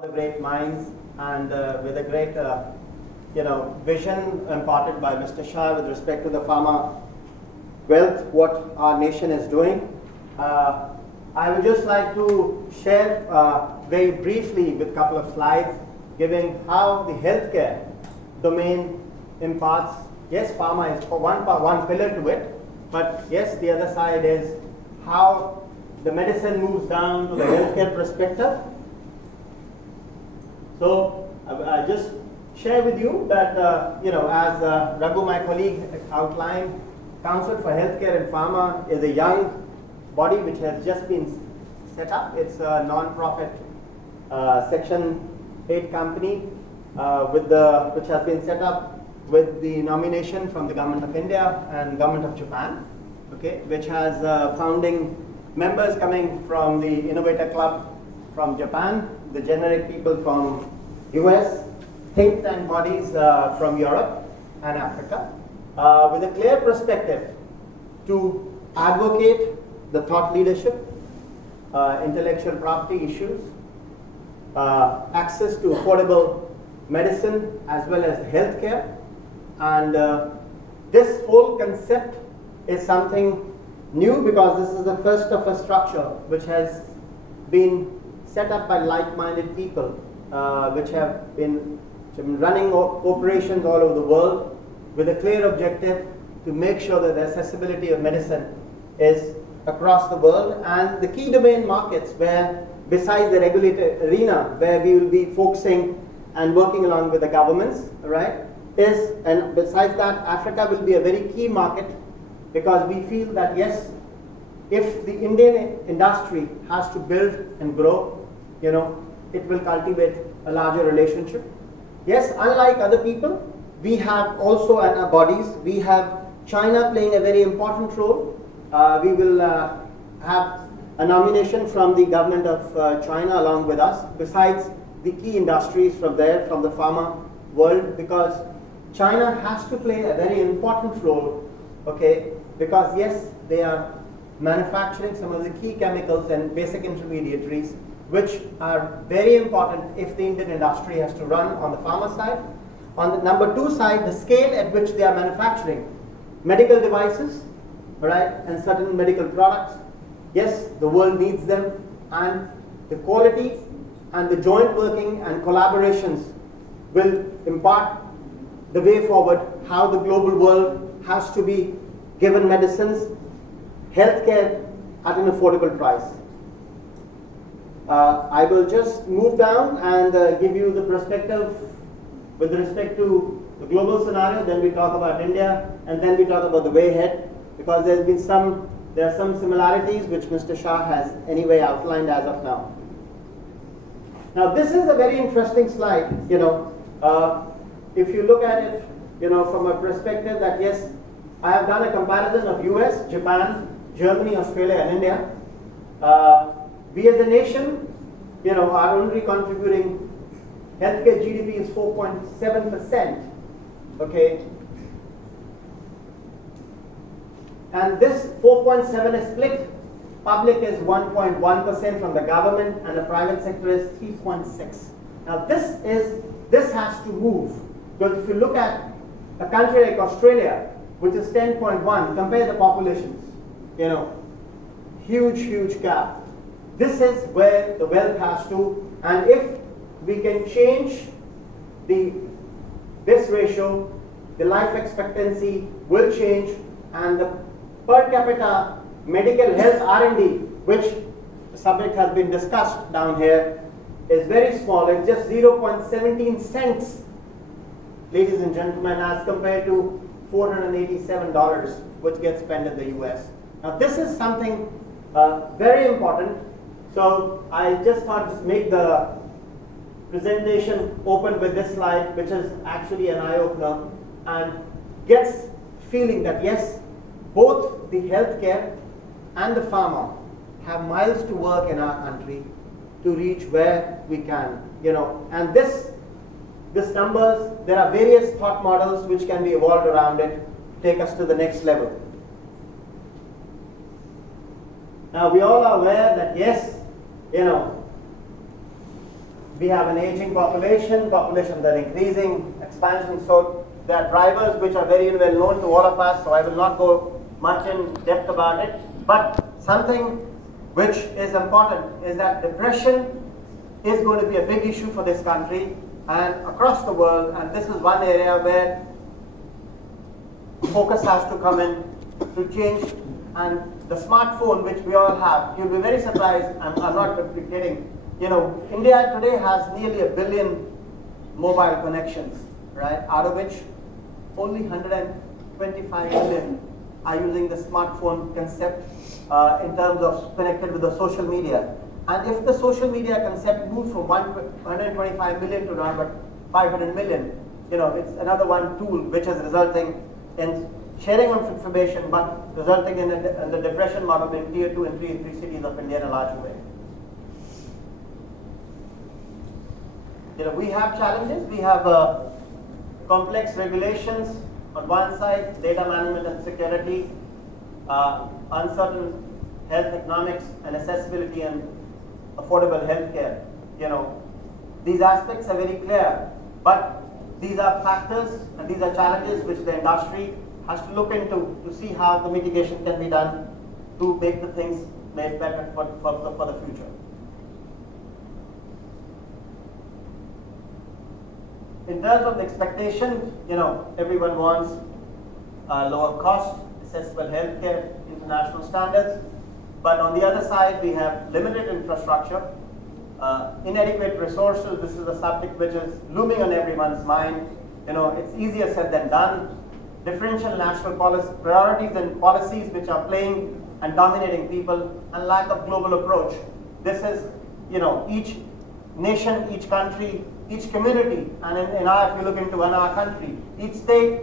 the great minds and with a great vision imparted by Mr. Shah with respect to the pharma wealth, what our nation is doing. I would just like to share very briefly with a couple of slides giving how the healthcare domain imparts. Yes, pharma is one pillar to it, but yes, the other side is how the medicine moves down to the healthcare perspective. So I just share with you that as Raghu, my colleague, outlined, Council for Healthcare and Pharma is a young body which has just been set up. It's a non-profit Section 8 company which has been set up with the nomination from the Government of India and Government of Japan, which has founding members coming from the Innovator Club from Japan, the generic people from US, think tank bodies from Europe and Africa, with a clear perspective to advocate the thought leadership, intellectual property issues, access to affordable medicine as well as healthcare. And this whole concept is something new because this is the first of a structure which has been set up by like-minded people which have been running operations all over the world with a clear objective to make sure that the accessibility of medicine is across the world. And the key domain markets where, besides the regulated arena, where we will be focusing and working along with the governments, right, and besides that, Africa will be a very key market because we feel that yes, if the Indian industry has to build and grow, it will cultivate a larger relationship. Yes, unlike other people, we have also in our bodies, we have China playing a very important role. We will have a nomination from the government of China along with us, besides the key industries from there, from the pharma world, because China has to play a very important role, because yes, they are manufacturing some of the key chemicals and basic intermediaries, which are very important if the Indian industry has to run on the pharma side. On the number two side, the scale at which they are manufacturing medical devices, right, and certain medical products. Yes, the world needs them, and the quality and the joint working and collaborations will impart the way forward, how the global world has to be given medicines, healthcare at an affordable price. I will just move down and give you the perspective with respect to the global scenario, then we talk about India, and then we talk about the way ahead, because there are some similarities which Mr. Shah has anyway outlined as of now. Now this is a very interesting slide, if you look at it, from a perspective that yes, I have done a comparison of US, Japan, Germany, Australia and India. We as a nation, are only contributing, healthcare GDP is 4.7%, and this 4.7 is split. Public is 1.1% from the government and the private sector is 3.6. Now this has to move, because if you look at a country like Australia, which is 10.1, compare the populations, huge gap. This is where the wealth has to, and if we can change this ratio, the life expectancy will change, and the per capita medical health R&D, which the subject has been discussed down here, is very small. It's just 0.17 cents, ladies and gentlemen, as compared to $487 which gets spent in the US. Now this is something very important. So I just thought to make the presentation open with this slide, which is actually an eye-opener and gets feeling that yes, both the healthcare and the pharma have miles to work in our country to reach where we can, and this numbers, there are various thought models which can be evolved around it to take us to the next level. Now we all are aware that yes, we have an aging population that are increasing, expansion. So there are drivers which are very well known to all of us, so I will not go much in depth about it. But something which is important is that depression is going to be a big issue for this country and across the world, and this is one area where focus has to come in to change. And the smartphone which we all have, you'll be very surprised, I'm not kidding, India today has nearly 1 billion mobile connections, right? Out of which only 125 million are using the smartphone concept in terms of connected with the social media. And if the social media concept moves from 125 million to around 500 million, it's another one tool which is resulting in sharing of information, but resulting in the depression model in tier 2 and 3 cities of India in a large way. We have challenges. We have complex regulations on one side, data management and security, uncertain health economics and accessibility and affordable healthcare. These aspects are very clear, but these are factors and these are challenges which the industry has to look into to see how the mitigation can be done to make the things made better for the future. In terms of the expectation, everyone wants lower cost, accessible healthcare, international standards. But on the other side, we have limited infrastructure, inadequate resources. This is a subject which is looming on everyone's mind. It's easier said than done. Differential national priorities and policies which are playing and dominating people, and lack of global approach. This is, each nation, each country, each community, and if you look into our country, each state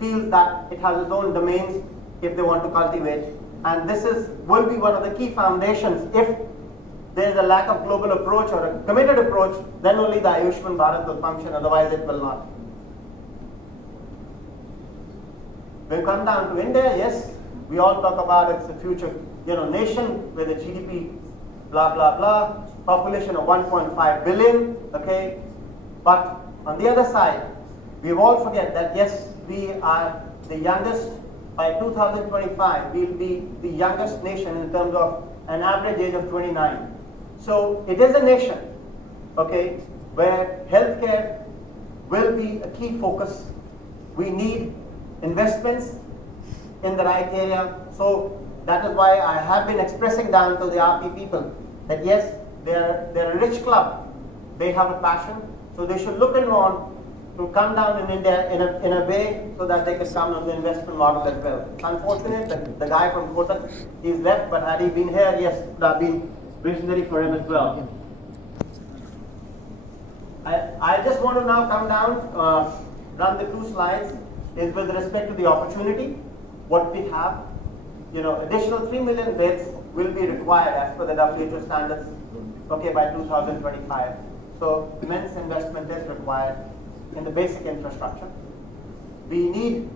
feels that it has its own domains if they want to cultivate. And this will be one of the key foundations. If there is a lack of global approach or a committed approach, then only the Ayushman Bharat will function, otherwise it will not. When we come down to India, yes, we all talk about it's a future nation with a GDP, blah, blah, blah, population of 1.5 billion, okay? But on the other side, we all forget that yes, we are the youngest. By 2025, we will be the youngest nation in terms of an average age of 29. So it is a nation, okay, where healthcare will be a key focus. We need investments in the right area. So that is why I have been expressing down to the RP people that yes, they're a rich club. They have a passion. So they should look and want to come down in India in a way so that they can come on the investment model as well. Unfortunate that the guy from Kotak, he's left, but had he been here, yes, it would have been visionary for him as well. I just want to now come down, run the 2 slides, is with respect to the opportunity, what we have. Additional 3 million beds will be required as per the WHO standards, okay, by 2025. So immense investment is required in the basic infrastructure. We need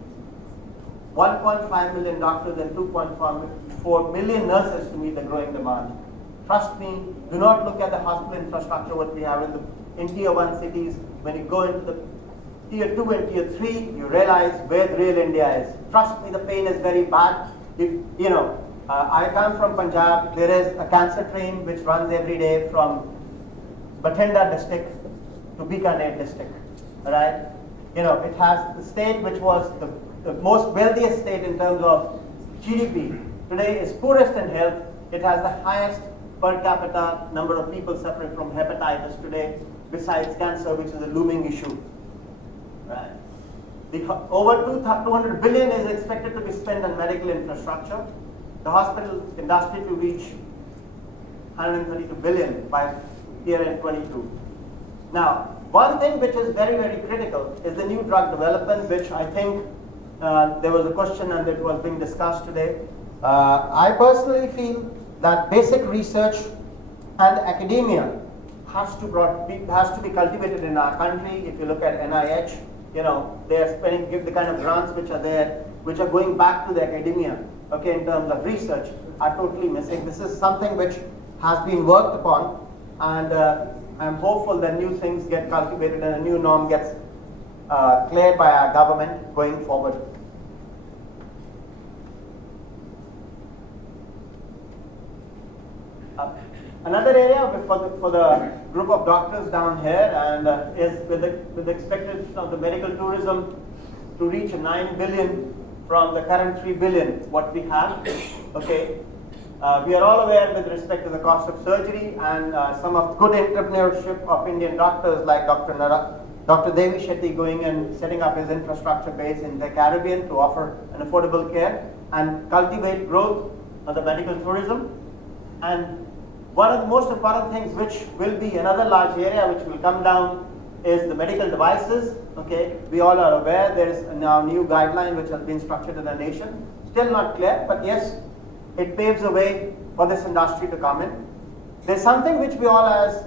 1.5 million doctors and 2.4 million nurses to meet the growing demand. Trust me, do not look at the hospital infrastructure what we have in tier 1 cities. When you go into the tier 2 and tier 3, you realize where the real India is. Trust me, the pain is very bad. I come from Punjab. There is a cancer train which runs every day from Bathinda district to Bikaner district. Right? It has the state which was the most wealthiest state in terms of GDP. Today is poorest in health. It has the highest per capita number of people suffering from hepatitis today, besides cancer, which is a looming issue. Right? Over 200 billion is expected to be spent on medical infrastructure. The hospital industry to reach 132 billion by year end 22. Now, one thing which is very, very critical is the new drug development, which I think there was a question and it was being discussed today. I personally feel that basic research and academia has to be cultivated in our country. If you look at NIH, they are give the kind of grants which are there, which are going back to the academia, okay, in terms of research, are totally missing. This is something which has been worked upon, and I'm hopeful that new things get cultivated and a new norm gets cleared by our government going forward. Another area for the group of doctors down here and is with the expectation of the medical tourism to reach 9 billion from the current 3 billion what we have. Okay, we are all aware with respect to the cost of surgery and some of good entrepreneurship of Indian doctors like Dr. Devi Shetty going and setting up his infrastructure base in the Caribbean to offer an affordable care and cultivate growth of the medical tourism. And one of the most important things which will be another large area which will come down is the medical devices. Okay, we all are aware there is now new guideline which has been structured in the nation. Still not clear, but yes, it paves the way for this industry to come in. There's something which we all as,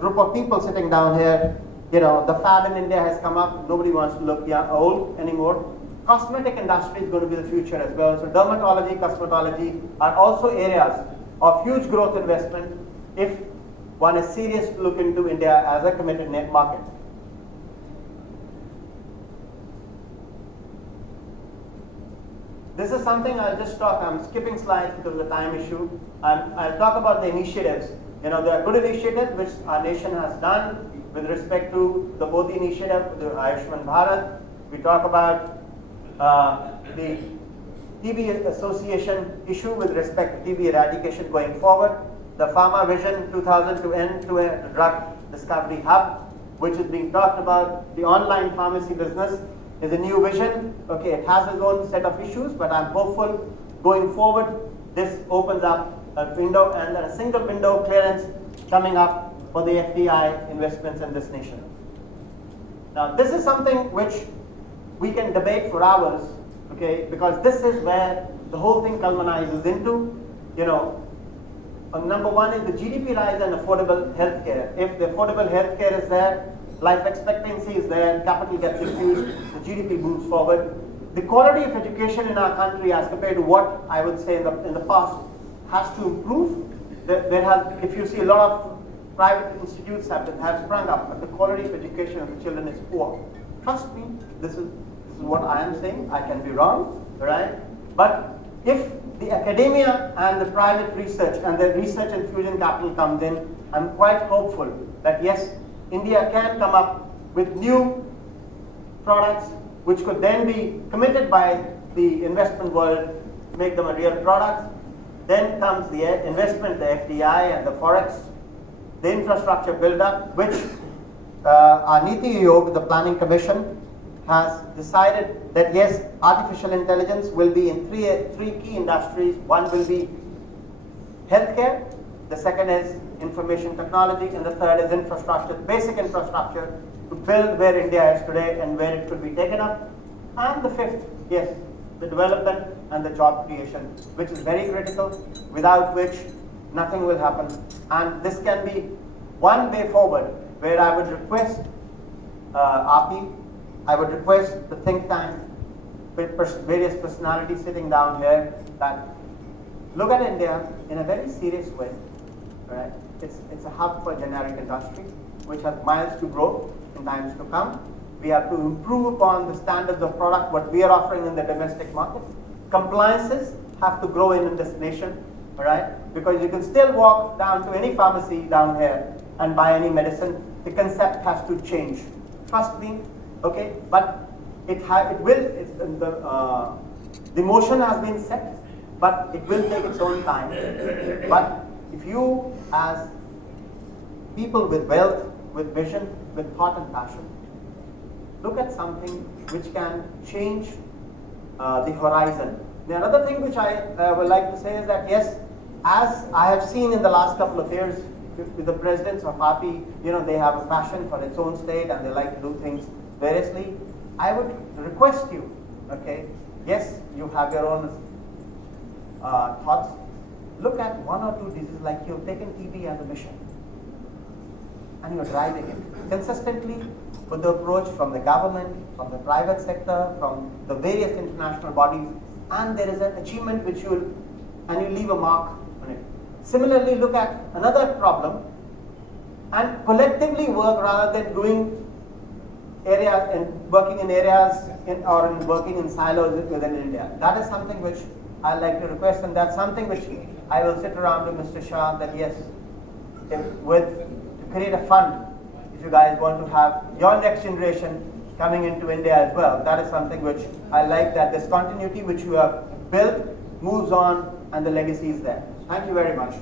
group of people sitting down here, the fad in India has come up. Nobody wants to look young, old anymore. Cosmetic industry is going to be the future as well. So dermatology, cosmetology are also areas of huge growth investment if one is serious to look into India as a committed net market. This is something I'll just talk. I'm skipping slides because of the time issue. I'll talk about the initiatives. There are good initiatives which our nation has done with respect to the Modi initiative, the Ayushman Bharat. We talk about the TB association issue with respect to TB eradication going forward, the Pharma Vision 2000 to end to a drug discovery hub, which is being talked about. The online pharmacy business is a new vision. Okay, it has its own set of issues, but I'm hopeful going forward, this opens up a window and a single window clearance coming up for the FDI investments in this nation. Now, this is something which we can debate for hours. Okay, because this is where the whole thing culminates into, number one is the GDP rise and affordable healthcare. If the affordable healthcare is there, life expectancy is there, capital gets infused, the GDP moves forward. The quality of education in our country as compared to what I would say in the past has to improve. If you see a lot of private institutes have sprung up, but the quality of education of the children is poor. Trust me, this is what I am saying. I can be wrong, right? But if the academia and the private research and the research infusion capital comes in, I'm quite hopeful that yes, India can come up with new products which could then be committed by the investment world to make them a real product. Then comes the investment, the FDI and the forex, the infrastructure build-up, which our Niti Ayog, the Planning Commission, has decided that yes, artificial intelligence will be in three key industries. One will be healthcare, the second is information technology, and the third is infrastructure, basic infrastructure to build where India is today and where it could be taken up. And the fifth, yes, the development and the job creation, which is very critical, without which nothing will happen. And this can be one way forward where I would request RP, I would request the think tank, various personalities sitting down here, that look at India in a very serious way. Right? It's a hub for generic industry, which has miles to grow in times to come. We have to improve upon the standards of product, what we are offering in the domestic market. Compliances have to grow in this nation, all right? Because you can still walk down to any pharmacy down here and buy any medicine. The concept has to change. Trust me, okay? But the motion has been set, but it will take its own time. But if you, as people with wealth, with vision, with thought and passion, look at something which can change the horizon. The another thing which I would like to say is that yes, as I have seen in the last couple of years with the presidents of RP, they have a passion for its own state and they like to do things variously. I would request you, okay, yes, you have your own thoughts. Look at one or two diseases, like you've taken TB as a mission and you're driving it consistently with the approach from the government, from the private sector, from the various international bodies, and there is an achievement which you leave a mark on it. Similarly, look at another problem and collectively work rather than doing areas and working in areas or working in silos within India. That is something which I'd like to request, and that's something which I will sit around with Mr. Shah that yes, to create a fund, if you guys want to have your next generation coming into India as well. That is something which I like, that this continuity which you have built moves on and the legacy is there. Thank you very much.